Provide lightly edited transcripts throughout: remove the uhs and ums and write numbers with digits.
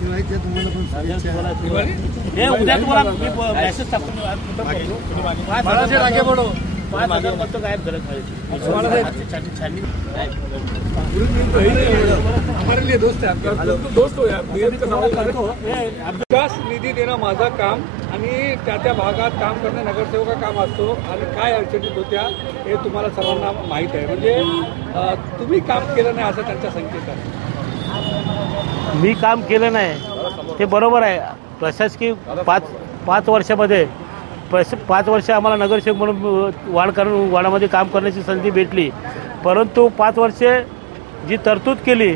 दिवाळीच्या तुम्हाला पण शुभेच्छा. हे उद्या तुम्हाला मी मेसेज टाकतो. 5,000 मत गायब झालं हमारे लिए दोस्त है, दोस्त हो यार. विकास निधी देणं माझं काम आणि त्या भागात काम करणं नगरसेवका काम असतो आणि काय अडचणीत होत्या हे तुम्हाला सर्वांना माहीत आहे. म्हणजे तुम्ही काम केलं नाही असं त्यांचा संकेत आहे. मी काम केलं नाही ते बरोबर आहे. प्रशासकीय 5 वर्षामध्ये 5 वर्ष आम्हाला नगरसेवक म्हणून वाडामध्ये काम करण्याची संधी भेटली. परंतु 5 वर्षे जी तरतूद केली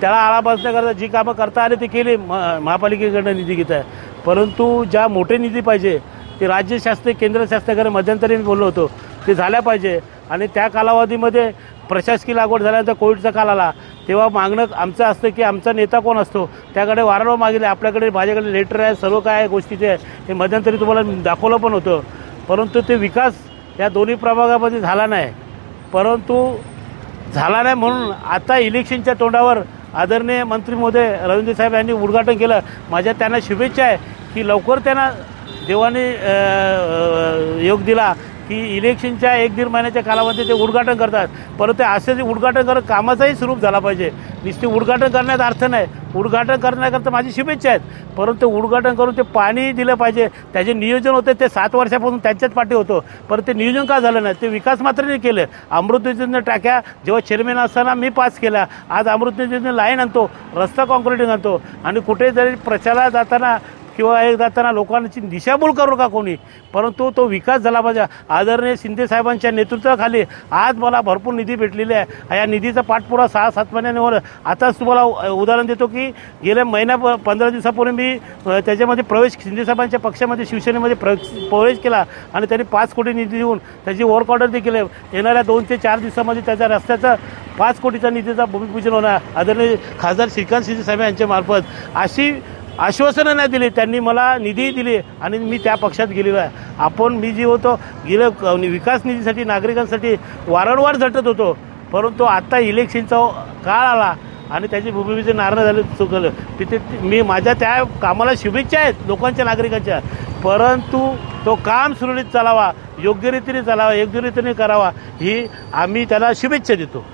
त्याला आळा बसण्याकरता जी कामं करता आले ती केली. महापालिकेकडनं निधी घेत आहे. परंतु ज्या मोठे निधी पाहिजे ते राज्य शासन केंद्र शासनाकडे मध्यंतरी बोललो होतो ते झाल्या पाहिजे. आणि त्या कालावधीमध्ये प्रशासकीय लागवड झाल्यानंतर कोविडचा काल आला तेव्हा मागणं आमचं असतं की आमचा नेता कोण असतो त्याकडे वारंवार मागितले. आपल्याकडे माझ्याकडे लेटर आहे सर्व काय गोष्टीचे हे मध्यंतरी तुम्हाला दाखवलं पण होतं. परंतु ते विकास या दोन्ही प्रभागामध्ये झाला नाही. परंतु झाला नाही म्हणून आता इलेक्शनच्या तोंडावर आदरणीय मंत्री महोदय रवींद्र साहेब यांनी उद्घाटन केलं. माझ्या त्यांना शुभेच्छा आहे की लवकर त्यांना देवाने योग दिला की इलेक्शनच्या 1-1.5 महिन्याच्या कालावधीत ते उद्घाटन करतात. परंतु असे उद्घाटन करत कामाचाही स्वरूप झाला पाहिजे. नुसते उद्घाटन करण्यात अर्थ नाही. उद्घाटन करण्याकरता माझी शुभेच्छा आहेत. परंतु उद्घाटन करून ते पाणी दिलं पाहिजे. त्याचे नियोजन होते ते 7 वर्षापासून त्यांच्याच पाठी होतं. परंतु ते नियोजन का झालं नाही ते विकास मात्र नाही केलं. अमृत योजनेनं टाक्या जेव्हा चेअरमॅन असताना मी पास केला. आज अमृत योजनेनं लाईन आणतो रस्ता कॉन्क्रिटिंग आणतो आणि कुठे जरी प्रचाराला जाताना किंवा एक जाताना लोकांची दिशाभूल करू का कोणी. परंतु तो विकास झाला पाहिजे. आदरणीय शिंदे साहेबांच्या नेतृत्वाखाली आज मला भरपूर निधी भेटलेली आहे. या निधीचा पाठपुरा 6-7 महिन्यांवर. आताच तुम्हाला उदाहरण देतो की गेल्या 15 दिवसापूर्वी मी त्याच्यामध्ये प्रवेश शिंदे साहेबांच्या पक्षामध्ये शिवसेनेमध्ये प्रवेश केला आणि त्यांनी 5 कोटी निधी देऊन त्याची वर्क ऑर्डर देखील येणाऱ्या 2 ते 4 दिवसामध्ये त्याच्या रस्त्याचा 5 कोटीचा निधीचा भूमिपूजन होणार. आदरणीय खासदार श्रीकांत शिंदे साहेब यांच्या मार्फत अशी आश्वासनं नाही दिली. त्यांनी मला निधी दिली आणि मी त्या पक्षात गेलेलो आहे. मी जी होतो गेलं विकास निधीसाठी नागरिकांसाठी वारंवार झटत होतो. परंतु आता इलेक्शनचा काळ आला आणि त्याची भूमिपूजन नारायण झाले चुकलं तिथे मी माझ्या त्या कामाला शुभेच्छा आहेत लोकांच्या नागरिकांच्या. परंतु तो काम सुरळीत चालावा योग्य रीतीने चालावा योग्य रीतीने करावा ही आम्ही त्याला शुभेच्छा देतो.